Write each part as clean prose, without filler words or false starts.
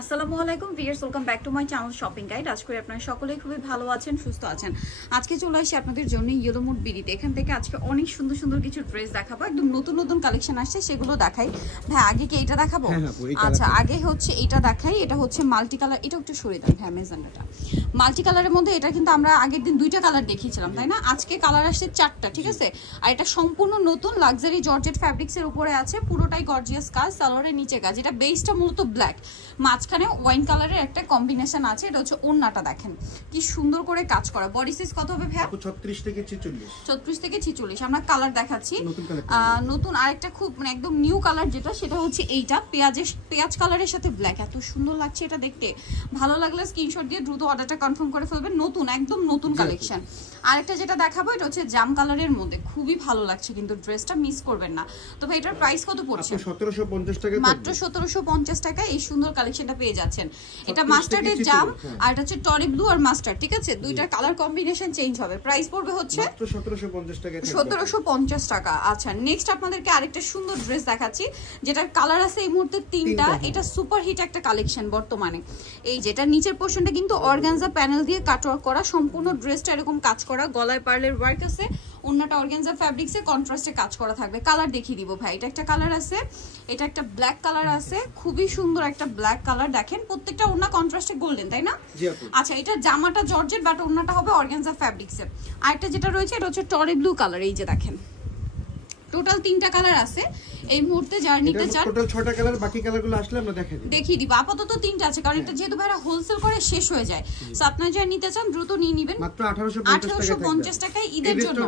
আসসালামু আলাইকুম viewers, welcome back to my channel shopping guide. আজ করে আপনারা সকলেই খুবই ভালো আছেন, সুস্থ আছেন। আজকে চলে আসি আপনাদের জন্য ইয়েলো মুড বিডিতে। এখান থেকে আজকে অনেক সুন্দর সুন্দর কিছু ড্রেস দেখাবো, একদম নতুন নতুন কালেকশন আসছে, সেগুলো দেখাই। ভাই আগে কি এটা দেখাবো? আচ্ছা, আগে হচ্ছে এটা দেখাই। এটা হচ্ছে মাল্টি কালার, এটা একটু সরিয়ে দেন ভাই, মেজেন্ডাটা মাল্টি কালারের মধ্যে। এটা কিন্তু আমরা আগের দিন দুইটা কালার দেখিয়েছিলাম, তাই না? আজকে কালার আসছে চারটা, ঠিক আছে? আর এটা সম্পূর্ণ নতুন লাক্সারি জর্জেট ফ্যাব্রিক্স এর উপরে আছে, পুরোটাই গর্জিয়াস কাজ, সালোয়ারের নিচে কাজ। এটা বেসটা মূলত ব্ল্যাক, মাঝখানে ওয়াইন কালারের একটা কম্বিনেশন আছে। এটা হচ্ছে ওন্নাটা দেখেন কি সুন্দর করে কাজ করা। বডি সাইজ কত হবে ভাই? 36 থেকে 46। 36 থেকে 46। আমরা কালার দেখাচ্ছি নতুন আরেকটা খুব মানে একদম নিউ কালার যেটা, সেটা হচ্ছে এইটা পেঁয়াজ কালারের সাথে ব্ল্যাক। এত সুন্দর লাগছে এটা দেখতে। ভালো লাগলে স্ক্রিনশট দিয়ে দ্রুত অর্ডারটা কনফার্ম করে ফেলবেন। নতুন, একদম নতুন কালেকশন। আরেকটা যেটা দেখাবো এটা হচ্ছে জাম কালারের মধ্যে, খুবই ভালো লাগছে কিন্তু ড্রেসটা মিস করবেন না। তো ভাই এটার প্রাইস কত পড়ছে? 1750 টাকা, মাত্র 1750 টাকায় এই সুন্দর কালেকশনটা পেয়ে যাচ্ছেন। এটা মাস্টার্ডের জাম আর এটা হচ্ছে টরি ব্লু আর মাস্টার্ড, ঠিক আছে? দুইটার কালার কম্বিনেশন চেঞ্জ হবে। প্রাইস পড়বে হচ্ছে মাত্র 1750 টাকা। 1750 টাকা। আচ্ছা, নেক্সট আপনাদেরকে আরেকটা সুন্দর ড্রেস দেখাচ্ছি, যেটার কালার আছে এই মুহূর্তে তিনটা। এটা সুপার হিট একটা কালেকশন বর্তমানে। এই যেটা নিচের পোরশনটা কিন্তু অর্গানজা প্যানেল দিয়ে কাটওয়ার্ক করা, সম্পূর্ণ ড্রেসটা এরকম কাজ করা, গলায় পার্লের ওয়ার্ক আছে, ওন্নাটা অর্গানজা ফ্যাব্রিক্সে কন্ট্রাস্টে কাজ করা থাকবে। কালার দেখিয়ে দিব ভাই। এটা একটা কালার আছে, এটা একটা ব্ল্যাক কালার আছে, খুবই সুন্দর একটা ব্ল্যাক কালার। দেখেন প্রত্যেকটা ওন্না কন্ট্রাস্টে গোল্ডেন, তাই না? আচ্ছা, এটা জামাটা জর্জেট বাট ওন্নাটা হবে অর্গানজা ফ্যাব্রিক্সে। আরেকটা যেটা রয়েছে এটা হচ্ছে টরি ব্লু কালার। এই যে দেখেন টোটাল তিনটা কালার আছে এই মুহূর্তে, যারা নিতে চান। টোটাল 6টা কালার, বাকি কালারগুলো আসলে আমরা দেখিয়ে দিব। আপাতত তিনটা আছে, কারণ এটা যেহেতু ভাইরা হোলসেল করে শেষ হয়ে যায়। সো আপনারা যারা নিতে চান দ্রুত নিয়ে নেবেন। মাত্র 1850 টাকায় ঈদের জন্য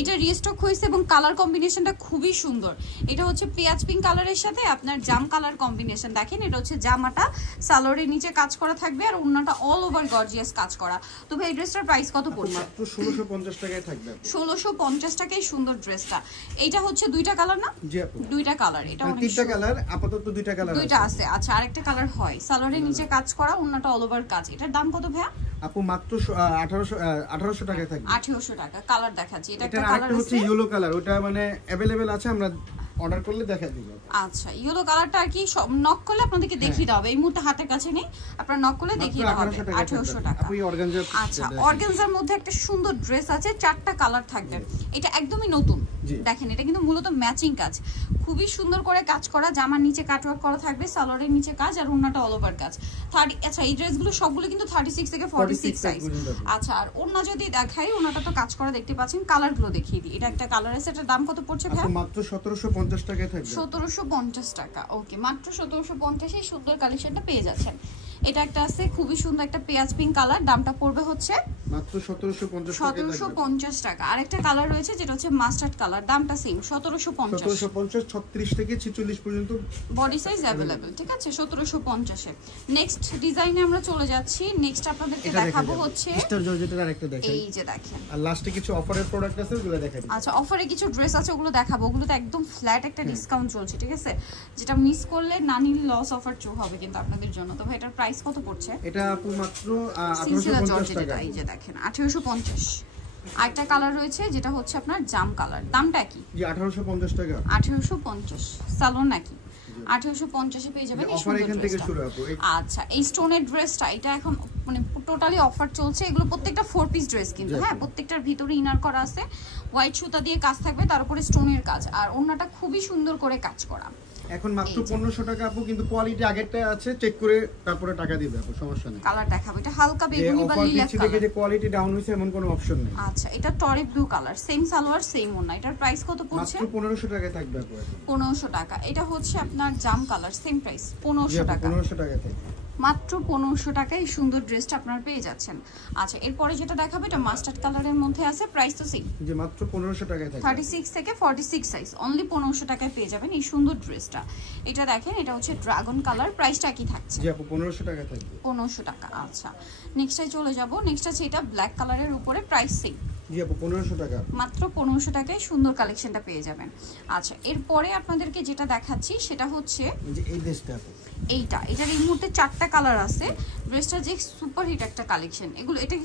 এটা রিস্টক হয়েছে এবং কালার কম্বিনেশনটা খুবই সুন্দর। এটা হচ্ছে পেঁয়াজ পিঙ্ক কালারের সাথে আপনার জাম কালার কম্বিনেশন। দেখেন এটা হচ্ছে জামাটা, সালোয়ারের নিচে কাজ করা থাকবে আর ওন্নাটা অল ওভার গর্জিয়াস কাজ করা। তো ভাই এই ড্রেসটার প্রাইস কত পড়ছে? মাত্র 1650 টাকায় থাকবে। 1650 টাকায় সুন্দর ড্রেসটা। এটা হচ্ছে দুইটা কালার না? জি আপু, দুইটা কালার। এটা অনেক তিনটা কালার, আপাতত দুইটা কালার আছে। আচ্ছা, আরেকটা কালার হয় সালোয়ারের নিচে কাজ করা, ওন্নাটা অল ওভার কাজ। এটার দাম কত ভাইয়া? আপু মাত্র 1800 টাকায় থাকবে। 1800 টাকা। কালার দেখাচ্ছি। এটা একটা কালার হচ্ছে ইয়েলো কালার, ওটা মানে अवेलेबल আছে, আমরা অর্ডার করলে দেখাই দিব। আচ্ছা, ইয়েলো কালারটা আর কি নক করলে আপনাদেরকে দেখিয়ে দেওয়া হবে। এই মুহূর্তে হাতের কাছে নেই, আপনারা নক করলে দেখিয়ে দেওয়া হবে। 1800 টাকা। আচ্ছা, অর্গানজার মধ্যে একটা সুন্দর ড্রেস আছে, চারটা কালার থাকবে। এটা একদমই নতুন। দেখেন এটা কিন্তু মূলত ম্যাচিং কাজ, খুবই সুন্দর করে কাজ করা। জামার নিচে কাটওয়ার্ক করা থাকবে, সালোয়ারের নিচে কাজ আর ওন্নাটা অল ওভার কাজ। 30। আচ্ছা, এই ড্রেসগুলো সবগুলো কিন্তু 36 থেকে 46 সাইজ। আচ্ছা, আর ওন্না যদি দেখাই, ওন্নাটা তো কাজ করা দেখতে পাচ্ছেন। কালারগুলো দেখিয়ে দিই। এটা একটা কালার আছে, এটার দাম কত পড়ছে ভাই? মাত্র 1750 টাকায় থাকবে। 1750 টাকা। ওকে, মাত্র 1750 এই সুন্দর কালেকশনটা পেয়ে যাচ্ছেন। এটা একটা আছে খুবই সুন্দর একটা পেঁয়াজ পিঙ্ক কালার, দামটা পড়বে হচ্ছে মাত্র 1750 টাকা। আরেকটা কালার রয়েছে যেটা হচ্ছে মাস্টার্ড কালার, দামটা সেম 1750। 36 থেকে 46 পর্যন্ত বডি সাইজ अवेलेबल, ঠিক আছে? 1750 এ। নেক্সট ডিজাইনে আমরা চলে যাচ্ছি। নেক্সট আপনাদেরকে দেখাবো হচ্ছে স্টার জর্জেটের আরেকটা দেখাই। এই যে দেখেন, আর লাস্টে কিছু অফারের প্রোডাক্ট আছে, ওগুলো দেখাই। আচ্ছা, অফারে কিছু ড্রেস আছে, ওগুলো দেখাবো। ওগুলোতে একদম ফ্ল্যাট একটা ডিসকাউন্ট চলছে, ঠিক আছে? যেটা মিস করলে না নিলে লস অফার চু হবে কিন্তু আপনাদের জন্য। তো ভাই এটার প্রাইস কত পড়ছে? এটা আপু মাত্র 1850 টাকা। এই যে দেখেন 1850। আরেকটা কালার রয়েছে যেটা হচ্ছে আপনার জাম কালার, দামটা কি? জি 1850 টাকা। 1850 সালোন নাকি? 1850 এ পেয়ে যাবেন এই সুন্দর এখান থেকে শুরু আপু। আচ্ছা, এই স্টোনের ড্রেসটা এটা এখন মানে টোটালি অফার চলছে। এগুলো প্রত্যেকটা 4 পিস ড্রেস কিন্তু, হ্যাঁ, প্রত্যেকটার ভিতরে ইনার করা আছে, হোয়াইট সুতা দিয়ে কাজ থাকবে, তার উপরে স্টোনের কাজ আর ওন্নাটা খুবই সুন্দর করে কাজ করা। এখন মাত্র 1500 টাকা আপু, কিন্তু কোয়ালিটি আগেরটা আছে, চেক করে তারপরে টাকা দিবে আপু, সমস্যা নেই। কালার দেখাবো। এটা হালকা বেগুনি বা লিলাক কালার। দেখে যে কোয়ালিটি ডাউন হইছে এমন কোনো অপশন নেই। আচ্ছা, এটা টরি blue colour, same salwar same ওন্না। এটার প্রাইস কত পড়ছে? মাত্র 1500 টাকায় থাকবে আপু। 1500 টাকা। এটা হচ্ছে আপনার জাম কালার, সেম প্রাইস 1500 টাকা। 1500 টাকা থেকে মাত্র 1500 টাকায় এই সুন্দর ড্রেসটা আপনারা পেয়ে যাচ্ছেন। আচ্ছা, এরপরে যেটা দেখাবো এটা মাস্টার্ড কালারের মধ্যে আছে, প্রাইস তো সেম। যে মাত্র 1500 টাকায় থাকবে। 36 থেকে 46 সাইজ, অনলি 1500 টাকায় পেয়ে যাবেন এই সুন্দর ড্রেসটা। এটা দেখেন, এটা হচ্ছে ড্রাগন কালার, প্রাইসটা কি থাকছে? জি আপু 1500 টাকা থাকবে। 1500 টাকা। আচ্ছা, নেক্সটে চলে যাব। নেক্সট আছে এটা ব্ল্যাক কালারের উপরে, প্রাইস সেম জি আপু 1500 টাকা। মাত্র 1500 টাকায় সুন্দর কালেকশনটা পেয়ে যাবেন। আচ্ছা, এরপরে আপনাদেরকে যেটা দেখাচ্ছি সেটা হচ্ছে এই যে এই ড্রেসটা আপু, এটার এই মুহূর্তে 4টা কালার আছে। ড্রেসটা যে সুপার হিট একটা কালেকশন। এগুলো এটা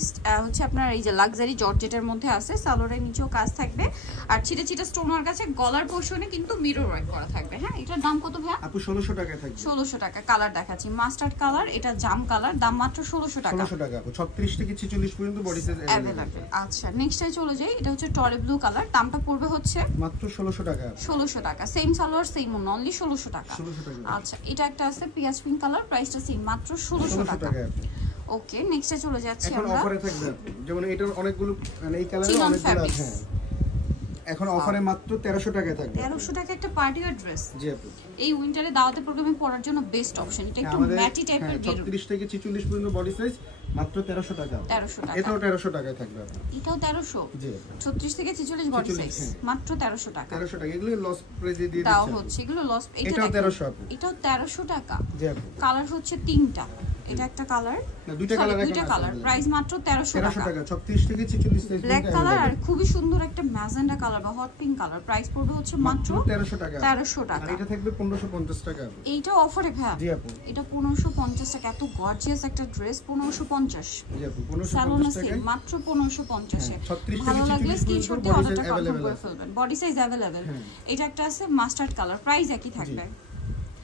হচ্ছে আপনার এই যে লাক্সারি জর্জেটের মধ্যে আছে, সালোয়ারের নিচেও কাজ থাকবে আর ছিটে ছিটে স্টোন ওয়ার্ক আছে, গলার পোরশনে কিন্তু মিরর ওয়ার্ক করা থাকবে। হ্যাঁ, এটার দাম কত ভাইয়া? আপু 1600 টাকায় থাকবে। 1600 টাকা। কালার দেখাচ্ছি, মাস্টার্ড কালার, এটা জাম কালার, দাম মাত্র 1600 টাকা। 1600 টাকা আপু, 36 থেকে 46 পর্যন্ত বডি সাইজ अवेलेबल। আচ্ছা, নেক্সটে চলে যাই। এটা হচ্ছে টরে ব্লু কালার, দামটা পড়বে হচ্ছে মাত্র 1600 টাকা। 1600 টাকা। সেম সালোয়ার সেম ওন্না, অনলি 1600 টাকা। 1600 টাকা। আচ্ছা, এটা একটা আছে পিয়াজ পিঙ্ক কালার, প্রাইসটা সেম মাত্র 1600 টাকা। ওকে, নেক্সটে চলে যাচ্ছি এখন আমরা। অফারে থাকবে আপু, যেমন এটার অনেকগুলো মানে এই কালারের চিনন অনেকগুলো ফ্যাব্রিক্স। আছে। হ্যাঁ, এখন অফারে মাত্র 1300 টাকায় থাকবে। 1300 টাকা একটা পার্টি ওয়্যার ড্রেস। জি আপু, এই উইন্টারে দাওয়াতে প্রোগ্রামে পরার জন্য বেস্ট অপশন। এটা একটু আমাদের ম্যাটি টাইপের বের। 36 থেকে 46 পর্যন্ত বডি সাইজ মাত্র 1300 টাকা। 1300 টাকা। এটাও 1300 টাকায় থাকবে আপু। এটাও 1300। জি, 36 থেকে 46 বডি 46, সাইজ, হ্যাঁ। মাত্র 1300 টাকা। 1300 টাকা, এগুলো লস প্রাইসে দিয়ে দাও দিচ্ছি। হচ্ছে এগুলো লস। এটাও 1300 আপু। এটাও 1300 টাকা। জি আপু, কালার হচ্ছে 3টা। এটা একটা কালার, না দুইটা কালার, দুইটা কালার, প্রাইস মাত্র 1300 1300 টাকা। টাকা, 36 থেকে 46 সাইজ। ব্ল্যাক কালার আর খুবই সুন্দর একটা ম্যাজেন্ডা কালার বা হট পিঙ্ক কালার, প্রাইস পড়বে হচ্ছে মাত্র 1300 টাকা। 1300 আর টাকা। এটা থাকবে 1550 টাকা। এইটা অফারে ভাই। জি আপু, এটা 1550 টাকা। এত গর্জিয়াস একটা ড্রেস, 1550। জি আপু, সালোনা 1550 সেল টাকায় মাত্র 1550 এ। 36 ভালো থেকে লাগলে 46 স্ক্রিনশট পর্যন্ত দিয়ে বডি অর্ডারটা সাইজ কনফার্ম अवेलेबल করে আছে। ফেলবেন। Body size available. হ্যাঁ। এটা একটা আছে মাস্টার্ড কালার, প্রাইস একই থাকবে।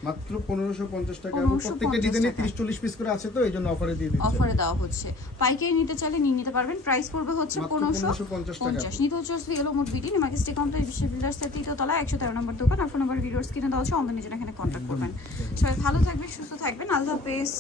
মাত্র 1550 টাকা। 1550 প্রত্যেকটা ডিজাইনে টাকা। 30-40 পিস করে আছে, তো এইজন্য অফারে দিয়ে দিচ্ছি। অফারে দেওয়া হচ্ছে। পাইকারি নিতে চাইলে নিয়ে নিতে পারবেন। প্রাইস পড়বে হচ্ছে মাত্র 1550 টাকা। নিতে হচ্ছে yellow mode BD market complex বিশ্ব বিল্ডার্সের 3য় তলা 113 নম্বর দোকান। আর ফোন নাম্বার ভিডিওর স্ক্রিনে দেওয়া আছে, অনলাইনে জন্য এখানে কন্ট্যাক্ট করবেন। সবাই ভালো থাকবেন, সুস্থ থাকবেন। আল্লাহ হাফেজ।